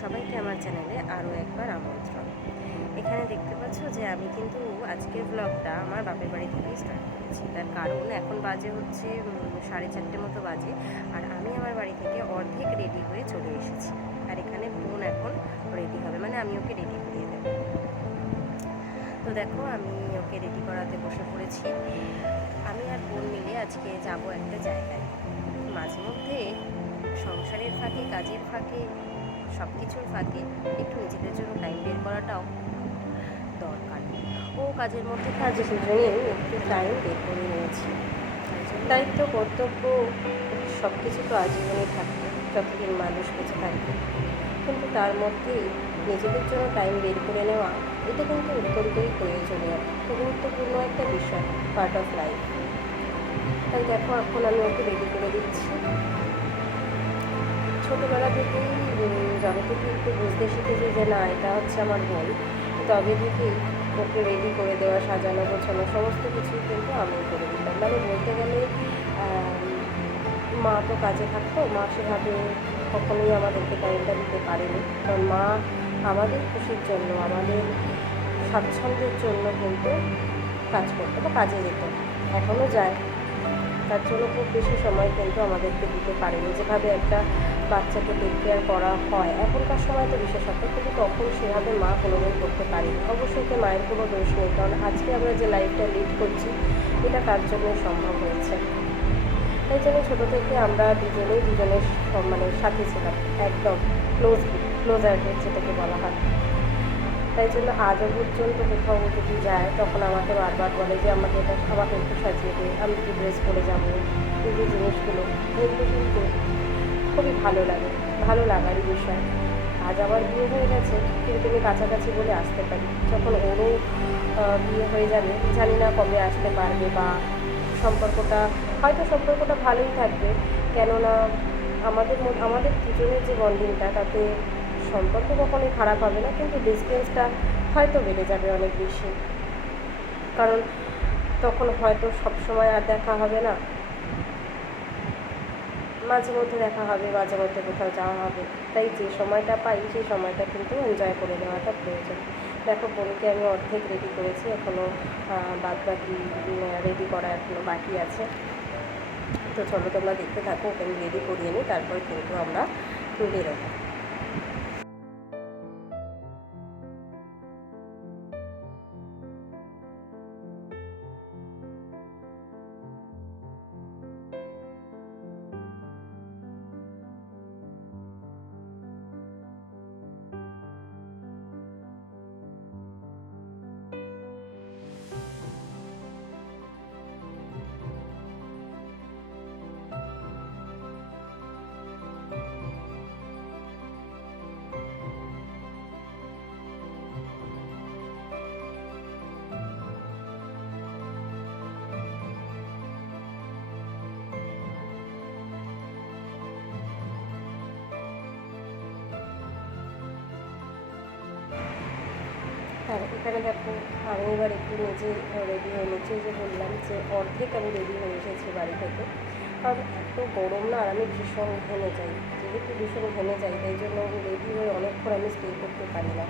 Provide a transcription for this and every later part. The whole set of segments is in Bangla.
সবাইকে আমার চ্যানেলে আরও একবার আমন্ত্রণ। এখানে দেখতে পাচ্ছ যে আমি কিন্তু আজকের ব্লগটা আমার বাপের বাড়ি থেকেই স্টার্ট করেছি। তার কারণ এখন বাজে হচ্ছে 4:30 মতো বাজে, আর আমি আমার বাড়ি থেকে অর্ধেক রেডি হয়ে চলে এসেছি। আর এখানে বোন এখন রেডি হবে, মানে আমি ওকে রেডি করিয়ে দেবো। তো দেখো আমি ওকে রেডি করাতে বসে পড়েছি। আমি আর বোন মিলে আজকে যাব একটা জায়গায়। মাঝে মধ্যে সংসারের ফাঁকে, কাজের ফাঁকে, সব কিছুর ফাঁকে একটু নিজেদের জন্য টাইম বের করাটাও দরকার। ও কাজের মধ্যে কাজে সেজন্যই একটু টাইম বের করে নিয়েছি। দায়িত্ব, কর্তব্য সব কিছু তো আজীবনই থাকবে, যতদিন মানুষ বেঁচে থাকবে। কিন্তু তার মধ্যেই নিজেদের জন্য টাইম বের করে নেওয়া, এটা কিন্তু অত্যন্তই প্রয়োজনীয়, গুরুত্বপূর্ণ একটা বিষয়, পার্ট অফ লাইফ। তাই দেখো এখন আমি ওকে রেডি করে দিচ্ছি। ছোটোবেলা থেকেই যবে থেকে একটু বুঝতে শিখেছি যে না এটা হচ্ছে আমার বোন, তবে থেকেই ওকে রেডি করে দেওয়া, সাজানো গোছানো সমস্ত কিছুই কিন্তু আমি করে দিতাম। মানে বলতে গেলে মা তো কাজে থাকতো, মা সেভাবে কখনোই আমাদেরকে টাইমটা দিতে পারেনি। কারণ মা আমাদের খুশির জন্য, আমাদের স্বাচ্ছন্দ্যের জন্য কিন্তু কাজ করতো বা কাজে যেত, এখনও যায়। তার জন্য খুব বেশি সময় কিন্তু আমাদেরকে দিতে পারেনি, যেভাবে একটা বাচ্চাকে টেক কেয়ার করা হয় এখনকার সময় তো বিশেষত, কিন্তু তখন সেভাবে মা কোনোদিন করতে পারেনি। অবশ্যই এতে মায়ের কোনো দোষ নেই, কারণ আজকে আমরা যে লাইফটা লিড করছি এটা তার জন্যই সম্ভব হয়েছে। তাই জন্য ছোটো থেকে আমরা দুজনের মানে সাথে ছিলাম, একদম ক্লোজার যেটাকে বলা হয়। তাই জন্য আজও পর্যন্ত কোথাও যদি যায় তখন আমাকে বারবার বলে যে আমাকে একটু সাজিয়ে দে, আমি কি ড্রেস পরে যাবো। এই যে জিনিসগুলো, এগুলো কিন্তু খুবই ভালো লাগারই বিষয়। আজ আমার বিয়ে হয়ে গেছে, কিন্তু আমি কাছাকাছি বলে আসতে পারি। যখন ওরও বিয়ে হয়ে যাবে, জানি না কবে আসতে পারবে, বা সম্পর্কটা ভালোই থাকবে। কেননা আমাদের দুজনের যে বন্ডিংটা, তাতে সম্পর্ক কখনোই খারাপ হবে না, কিন্তু ডিস্টেন্সটা হয়তো বেড়ে যাবে অনেক বেশি। কারণ তখন হয়তো সবসময় আর দেখা হবে না, মাঝে মধ্যে দেখা হবে, মাঝে মধ্যে কোথাও যাওয়া হবে। তাই যে সময়টা পাই সেই সময়টা কিন্তু এনজয় করে নেওয়াটা প্রয়োজন। দেখো বোনকে আমি অর্ধেক রেডি করেছি, এখনও বাদ বাকি রেডি করা এখনও বাকি আছে। তো চলো তোমরা দেখতে থাকো, ওকে আমি রেডি করিয়ে নিই, তারপর কিন্তু আমরা বেরোবো। হ্যাঁ, এখানে দেখো আমি এবার একটু নিজে রেডি হয়ে নিচ্ছি। যে বললাম যে অর্ধেক আমি রেডি হয়ে এসেছি বাড়ি থেকে, কারণ এত গরম না, আর আমি ভীষণ ঘেমে যাই। যেহেতু ভীষণ ঘেমে যাই, তাই জন্য রেডি হয়ে অনেকক্ষণ আমি স্টে করতে পারি না।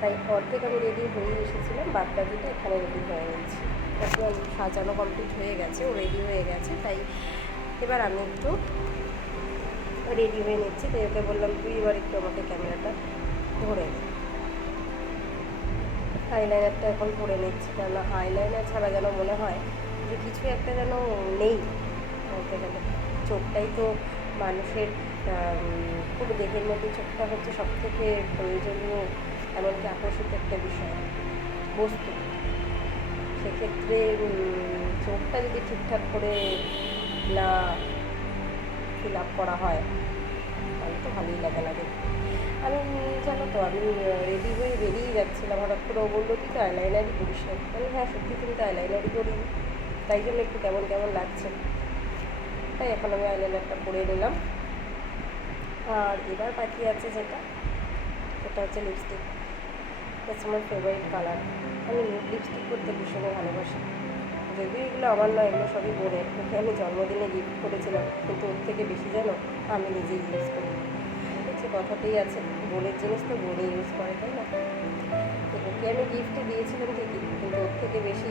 তাই অর্ধেক আমি রেডি হয়ে এসেছিলাম, বাদবাকিটা এখানে রেডি হয়ে নিচ্ছি। এখন সাজানো কমপ্লিট হয়ে গেছে, ও রেডি হয়ে গেছে। তাই এবার আমি একটু রেডি হয়ে নিচ্ছি। তাই ওকে বললাম তুই এবার একটু আমাকে ক্যামেরাটা ধরে নে। আইলাইনারটা এখন পরে নিচ্ছি, কেননা আইলাইনার ছাড়া যেন মনে হয় যে কিছু একটা যেন নেই বলতে গেলে। চোখটাই তো মানুষের পুরো দেহের মধ্যে চোখটা হচ্ছে সবথেকে প্রয়োজনীয়, এমনকি আকর্ষিত একটা বিষয়, বস্তু। সেক্ষেত্রে চোখটা যদি ঠিকঠাক করে না ফিল আপ করা হয় তাহলে তো ভালোই লাগে না দেখতে। আমি জানো তো আমি রেডি হয়ে বেরিয়ে যাচ্ছিলাম, হঠাৎ করে ও বললো তুই তো আইলাইনারই করিস না। আমি হ্যাঁ সত্যি তুমি তো আইলাইনারই করি, তাই জন্য একটু কেমন কেমন লাগছে। তাই এখন আমি আইলাইনারটা পরে নিলাম। আর এবার বাকি আছে যেটা হচ্ছে লিপস্টিক। এটা আমার ফেভারিট কালার। আমি লিপস্টিক করতে ভীষণই ভালোবাসি। যদিও এগুলো আমার নয়, এগুলো সবই বোনের। ওকে আমি জন্মদিনে গিফট করেছিলাম, কিন্তু ওর থেকে বেশি যেন আমি নিজেই ইউজ করি। দেখছি কথাতেই আছে, বোনের জিনিস তো বোনই ইউজ করে, তাই না? তো ওকে আমি গিফটে দিয়েছিলাম ঠিকই, কিন্তু ওর থেকে বেশি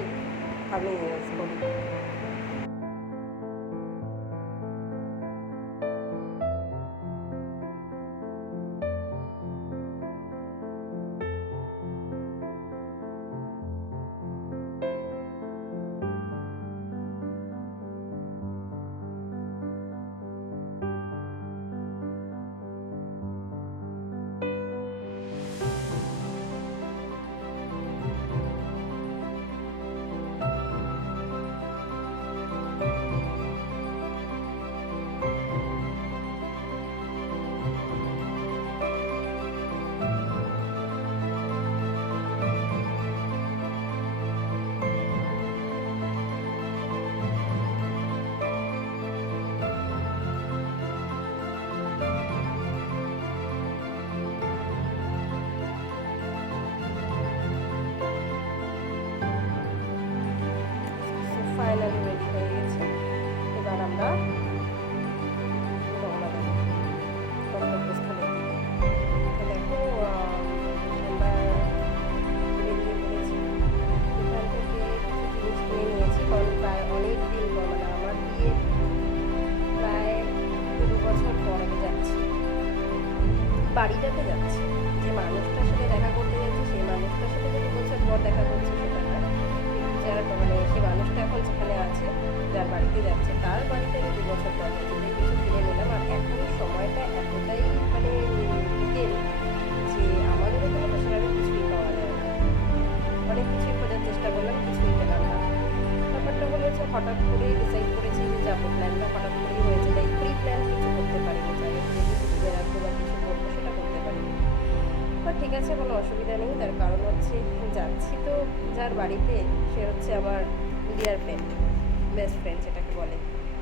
আমি ইউজ করি। ফাইনালি রেডি হয়ে গেছে। এবার আমরা রওনা দেবো গন্তব্যস্থলের দিকে। তো দেখো আমরা বেরিয়ে পড়েছি। এখান থেকে কিছু জিনিস কিনে নিয়েছি, কারণ প্রায় অনেক দিন পর, মানে আমার বিয়ে প্রায় 2 বছর পর আমি যাচ্ছি, বাড়িটাতে যাচ্ছি। যে মানুষটার সাথে দেখা করতে যাচ্ছি সেই মানুষটার সাথে যে 2 বছর পর দেখা করছি সেটা না, কিন্তু যার মানে সেই মানুষটা এখন যেখানে আছে, যার বাড়িতে যাচ্ছে, তার বাড়িতে আমি 2 বছর পর যাচ্ছি। তাই কিছু কিনে নিলাম। আর এখন সময়টা এতটাই মানে বিকেল যে আমাদের এখানে তো সেভাবে কিছুই পাওয়া যায় না। অনেক কিছুই খোঁজার চেষ্টা করলাম, কিছুই পেলাম না। ব্যাপারটা হলো যে হঠাৎ করেই ডিসাইড করেছি যে যাবো, প্ল্যানটা হঠাৎ করেই হয়েছে, তাই প্রি প্ল্যান কিছু করতে পারিনি, যে আগে থেকে কিছু কিনে রাখবো বা কিছু করবো সেটা করতে পারিনি। বা ঠিক আছে, কোনো অসুবিধা নেই। তার কারণ হচ্ছে যাচ্ছি তো যার বাড়িতে, সে হচ্ছে আমার ডিয়ার ফ্রেন্ড, বেস্ট ফ্রেন্ড যেটাকে বলে।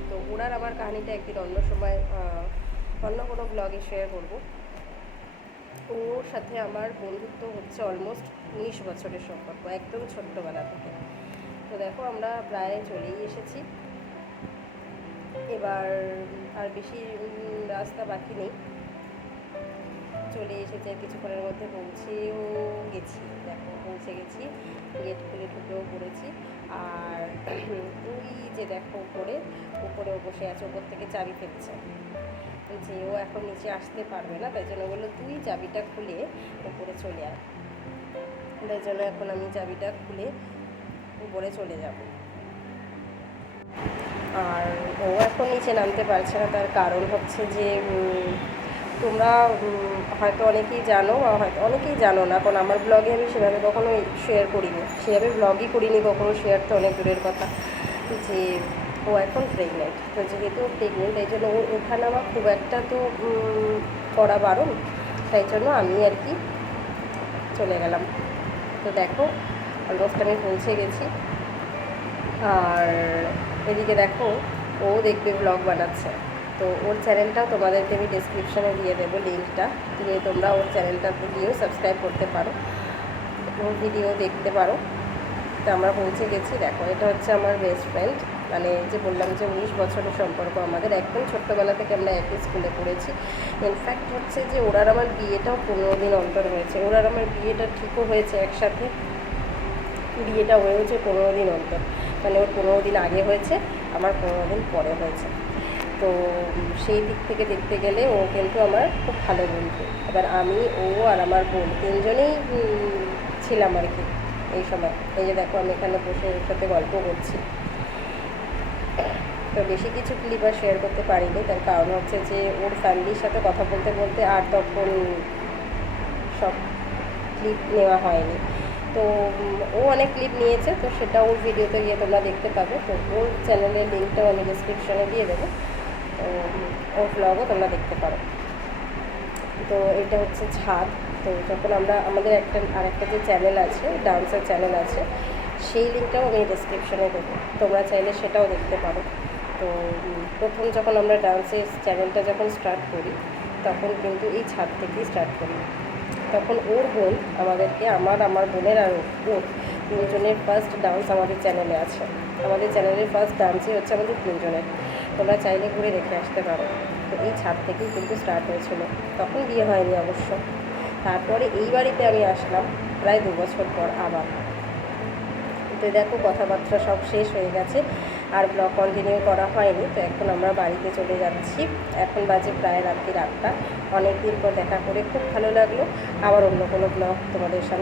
তো ওনার আমার কাহিনিটা একদিন অন্য সময় অন্য কোনো ব্লগে শেয়ার করব। ওর সাথে আমার বন্ধুত্ব হচ্ছে অলমোস্ট 19 বছরের সম্পর্ক, একদম ছোট্টবেলা থেকে। তো দেখো আমরা প্রায় চলেই এসেছি। এবার আর বেশি রাস্তা বাকি নেই, চলে এসেছে। কিছুক্ষণের মধ্যে পৌঁছেও গেছি। দেখো পৌঁছে গেছি, গেট খুলে ঢুকেও পড়েছি। আর ওই যে দেখো উপরেও বসে আছে, উপর থেকে চাবি ফেলছে, যে ও এখন নিচে আসতে পারবে না, তাই জন্য বললো তুই চাবিটা খুলে উপরে চলে আয়। তাই জন্য এখন আমি চাবিটা খুলে উপরে চলে যাব। আর ও এখন নিচে নামতে পারছে না, তার কারণ হচ্ছে যে তোমরা হয়তো অনেকেই জানো বা হয়তো অনেকেই জানো না, কারণ আমার ব্লগে আমি সেভাবে কখনো শেয়ার করিনি, সেভাবে ব্লগই করিনি কখনো, শেয়ার তো অনেক দূরের কথা। যে ও এখন প্রেগনেন্ট। তো যেহেতু প্রেগনেন্ট, তাই জন্য ও ওঠানামা খুব একটা তো করা বারণ, তাই জন্য আমি আর কি চলে গেলাম। তো দেখো অলমোস্ট আমি পৌঁছে গেছি। আর এদিকে দেখো ও দেখবে ব্লগ বানাচ্ছে, তো ওর চ্যানেলটাও তোমাদেরকে আমি ডিসক্রিপশানে দিয়ে দেবো লিঙ্কটা, দিয়ে তোমরা ওর চ্যানেলটাতে গিয়েও সাবস্ক্রাইব করতে পারো, ওর ভিডিও দেখতে পারো। তো আমরা পৌঁছে গেছি। দেখো এটা হচ্ছে আমার বেস্ট ফ্রেন্ড, মানে যে বললাম যে 19 বছরের সম্পর্ক আমাদের, একদম ছোট্টোবেলা থেকে আমরা একই স্কুলে পড়েছি। ইনফ্যাক্ট হচ্ছে যে ওরার আমার বিয়েটাও 15 দিন অন্তর হয়েছে, ওরার আমার বিয়েটা ঠিকও হয়েছে একসাথে, বিয়েটা হয়েছে 15 দিন অন্তর, মানে ওর 15 দিন আগে হয়েছে, আমার 15 দিন পরে হয়েছে। তো সেই দিক থেকে দেখতে গেলে ও কিন্তু আমার খুব ভালো বন্ধু। এবার আমি, ও আর আমার বোন তিনজনেই ছিলাম আর কি এই সময়। এই যে দেখো আমি এখানে বসে ওর সাথে গল্প করছি। তো বেশি কিছু ক্লিপ আর শেয়ার করতে পারিনি, তার কারণ হচ্ছে যে ওর ফ্যামিলির সাথে কথা বলতে বলতে আর তখন সব ক্লিপ নেওয়া হয়নি। তো ও অনেক ক্লিপ নিয়েছে, তো সেটা ওর ভিডিওতে গিয়ে তোমরা দেখতে পাবে। তো ওর চ্যানেলের লিঙ্কটাও আমি ডিসক্রিপশনে দিয়ে দেবো, তো ওর ব্লগও তোমরা দেখতে পারো। তো এটা হচ্ছে ছাদ। তো যখন আমরা আমাদের আরেকটা যে চ্যানেল আছে, ডান্সের চ্যানেল আছে, সেই লিঙ্কটাও আমি ডিসক্রিপশনে দেবো, তোমরা চাইলে সেটাও দেখতে পারো। তো প্রথম যখন আমরা ডান্সের চ্যানেলটা যখন স্টার্ট করি, তখন কিন্তু এই ছাদ থেকেই স্টার্ট করি। তখন ওর বোন আমাদেরকে, আমার বোনের আর ওর তিনজনের ফার্স্ট ডান্স আমাদের চ্যানেলে আছে। আমাদের চ্যানেলের ফার্স্ট ডান্সই হচ্ছে আমাদের তিনজনের, তোমরা চাইলে ঘুরে দেখে আসতে পারো। তো এই ছাদ থেকেই কিন্তু স্টার্ট হয়েছিল। তখন বিয়ে হয়নি অবশ্য। তারপরে এই বাড়িতে আমি আসলাম প্রায় 2 বছর পর আবার। তো দেখো কথাবার্তা সব শেষ হয়ে গেছে, আর ব্লগ কন্টিনিউ করা হয়নি। তো এখন আমরা বাড়িতে চলে যাচ্ছি। এখন বাজে প্রায় রাত্রি 8টা। অনেক দিন পর দেখা করে খুব ভালো লাগলো। আবার অন্য কোনো ব্লগ তোমাদের সামনে